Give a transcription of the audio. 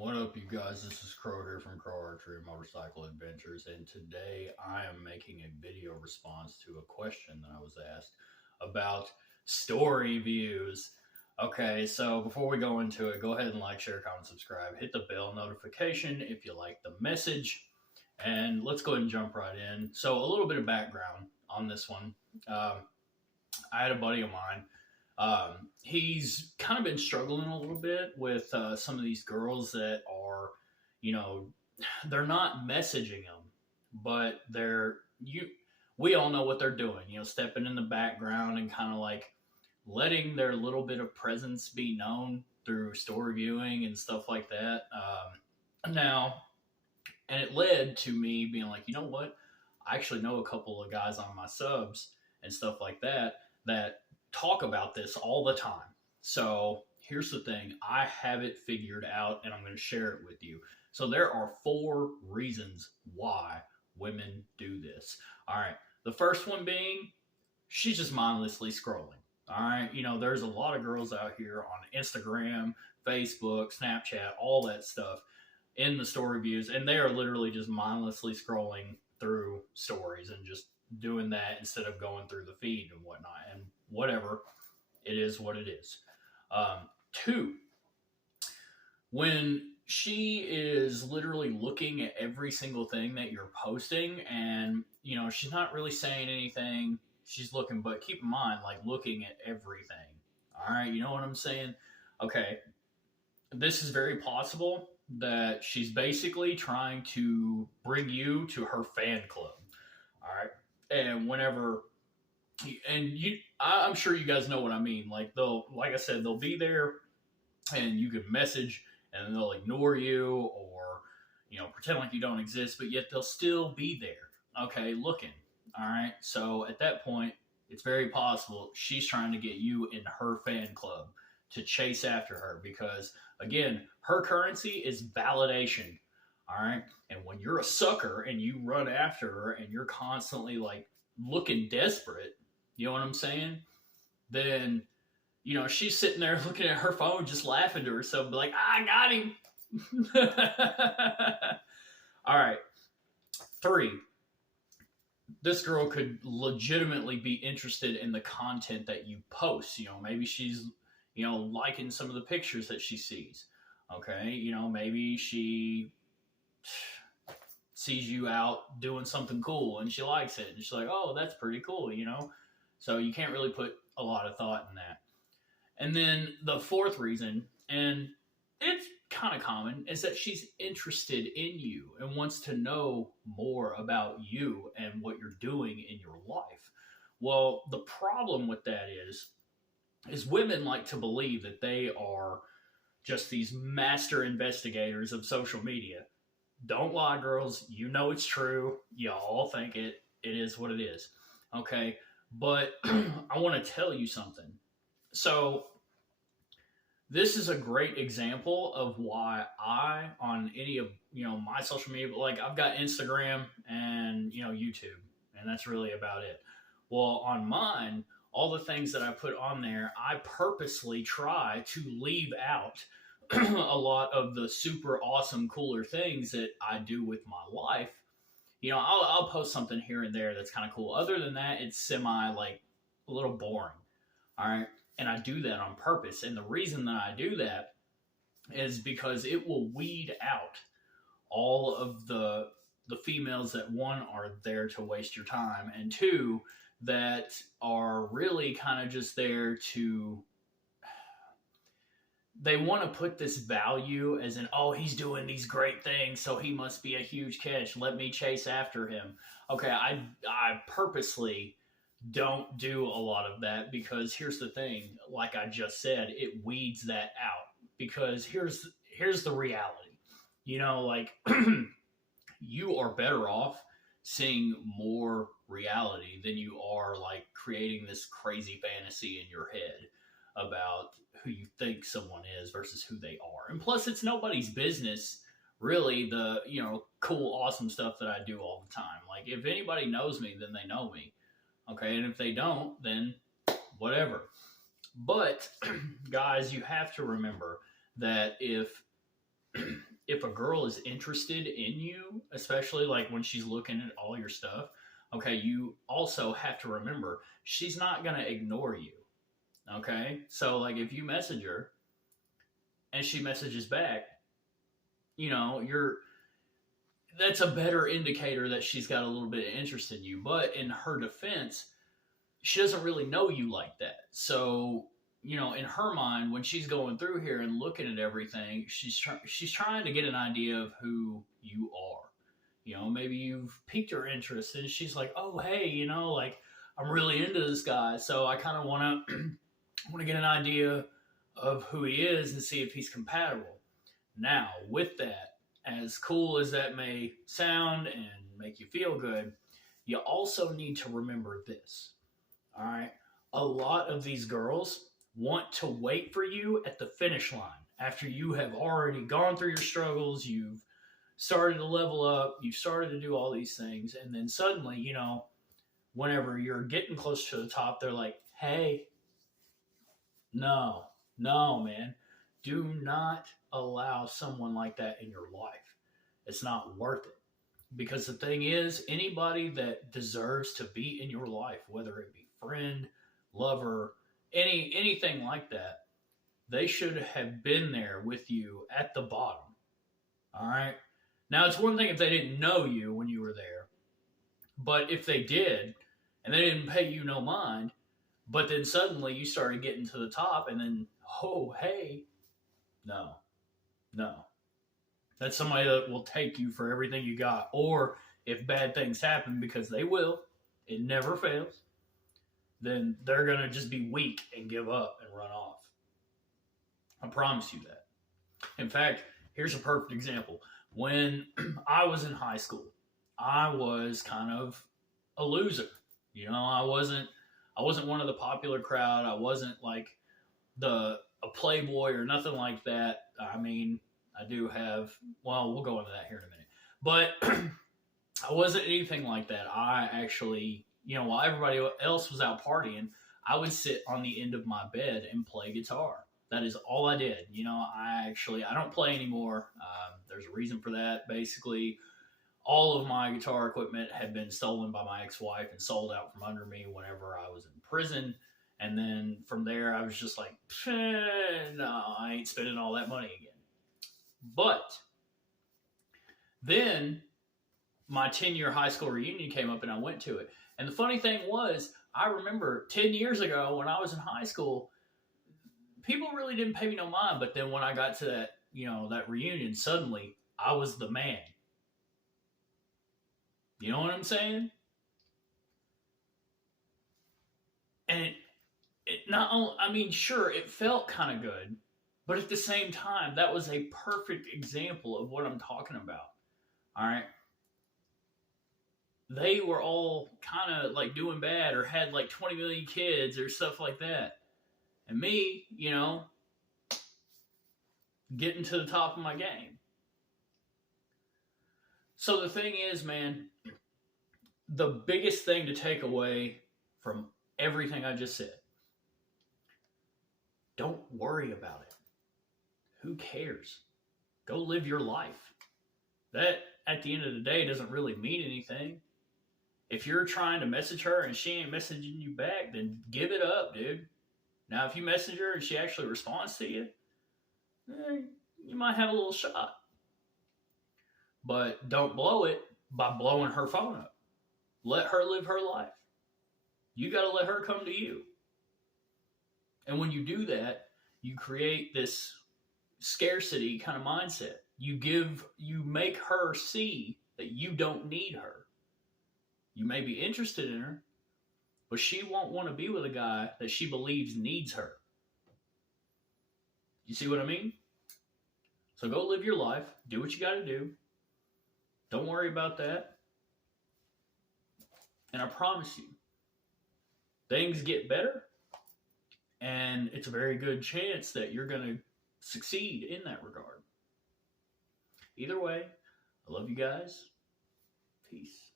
What up, you guys? This is Crow here from Crow Archery and Motorcycle Adventures, and today I am making a video response to a question that I was asked about story views. Okay, so before we go into it, go ahead and like, share, comment, subscribe. Hit the bell notification if you like the message, and let's go ahead and jump right in. So, a little bit of background on this one. I had a buddy of mine. He's kind of been struggling a little bit with some of these girls that are, you know, they're not messaging him, but we all know what they're doing, stepping in the background and kind of like letting their little bit of presence be known through story viewing and stuff like that. And it led to me being like, you know what? I actually know a couple of guys on my subs and stuff like that talk about this all the time. So here's the thing. I have it figured out and I'm going to share it with you. So there are 4 reasons why women do this. All right. The first one being she's just mindlessly scrolling. All right. There's a lot of girls out here on Instagram, Facebook, Snapchat, all that stuff in the story views. And they are literally just mindlessly scrolling through stories and just doing that instead of going through the feed and whatnot. And whatever, it is what it is. 2, when she is literally looking at every single thing that you're posting and, she's not really saying anything. She's looking, but keep in mind, like looking at everything. All right. You know what I'm saying? Okay. This is very possible that she's basically trying to bring you to her fan club. All right. And I'm sure you guys know what I mean. Like like I said, they'll be there and you can message and they'll ignore you or, pretend like you don't exist, but yet they'll still be there. Okay. Looking. All right. So at that point, it's very possible she's trying to get you in her fan club to chase after her because again, her currency is validation. All right. And when you're a sucker and you run after her and you're constantly like looking desperate, you know what I'm saying? Then, she's sitting there looking at her phone, just laughing to herself, like, I got him. All right. 3, this girl could legitimately be interested in the content that you post. Maybe she's, liking some of the pictures that she sees. Okay. Maybe she sees you out doing something cool and she likes it and she's like, oh, that's pretty cool, so you can't really put a lot of thought in that. And then the 4th reason, and it's kind of common, is that she's interested in you and wants to know more about you and what you're doing in your life. Well, the problem with that is women like to believe that they are just these master investigators of social media. Don't lie, girls. You know it's true. You all think it. It is what it is. Okay? But I want to tell you something. So, this is a great example of why I, on any of, my social media, like I've got Instagram and, YouTube, and that's really about it. Well, on mine, all the things that I put on there, I purposely try to leave out a lot of the super awesome, cooler things that I do with my life. I'll post something here and there that's kind of cool. Other than that, it's like a little boring. All right. And I do that on purpose. And the reason that I do that is because it will weed out all of the females that, 1, are there to waste your time, and 2, that are really kind of just there to, they want to put this value as in, oh, he's doing these great things, so he must be a huge catch. Let me chase after him. Okay, I purposely don't do a lot of that because here's the thing. Like I just said, it weeds that out because here's the reality. Like you are better off seeing more reality than you are like creating this crazy fantasy in your head about who you think someone is versus who they are. And plus, it's nobody's business, really, the, cool, awesome stuff that I do all the time. Like, if anybody knows me, then they know me. Okay, and if they don't, then whatever. But, guys, you have to remember that if if a girl is interested in you, especially like when she's looking at all your stuff, okay, you also have to remember she's not going to ignore you. Okay? So, like, if you message her and she messages back, you're that's a better indicator that she's got a little bit of interest in you. But in her defense, she doesn't really know you like that. So, in her mind, when she's going through here and looking at everything, she's trying to get an idea of who you are. Maybe you've piqued her interest, and she's like, "Oh, hey, like I'm really into this guy, so I kind of want to want to get an idea of who he is and see if he's compatible." Now, with that, as cool as that may sound and make you feel good, you also need to remember this. All right. A lot of these girls want to wait for you at the finish line after you have already gone through your struggles, you've started to level up, you've started to do all these things, and then suddenly, whenever you're getting close to the top, they're like, "Hey, no, no, man. Do not allow someone like that in your life. It's not worth it." Because the thing is, anybody that deserves to be in your life, whether it be friend, lover, anything like that, they should have been there with you at the bottom. All right? Now, it's one thing if they didn't know you when you were there, but if they did, and they didn't pay you no mind, but then suddenly you started getting to the top, and then, oh, hey, no, no. That's somebody that will take you for everything you got. Or if bad things happen, because they will, it never fails, then they're going to just be weak and give up and run off. I promise you that. In fact, here's a perfect example. When I was in high school, I was kind of a loser. I wasn't one of the popular crowd. I wasn't like a playboy or nothing like that. I mean, I do have, well, we'll go into that here in a minute. But I wasn't anything like that. I actually, while everybody else was out partying, I would sit on the end of my bed and play guitar. That is all I did. I don't play anymore. There's a reason for that. Basically, all of my guitar equipment had been stolen by my ex-wife and sold out from under me whenever I was in prison. And then from there, I was just like, no, I ain't spending all that money again. But then my 10-year high school reunion came up and I went to it. And the funny thing was, I remember 10 years ago when I was in high school, people really didn't pay me no mind. But then when I got to that, that reunion, suddenly I was the man. You know what I'm saying? And it not only, I mean, sure, it felt kind of good, but at the same time, that was a perfect example of what I'm talking about. All right. They were all kind of like doing bad or had like 20 million kids or stuff like that. And me, getting to the top of my game. So the thing is, man, the biggest thing to take away from everything I just said, don't worry about it. Who cares? Go live your life. That, at the end of the day, doesn't really mean anything. If you're trying to message her and she ain't messaging you back, then give it up, dude. Now, if you message her and she actually responds to you, you might have a little shot. But don't blow it by blowing her phone up. Let her live her life. You got to let her come to you. And when you do that, you create this scarcity kind of mindset. You make her see that you don't need her. You may be interested in her, but she won't want to be with a guy that she believes needs her. You see what I mean? So go live your life. Do what you got to do. Don't worry about that. And I promise you, things get better. And it's a very good chance that you're going to succeed in that regard. Either way, I love you guys. Peace.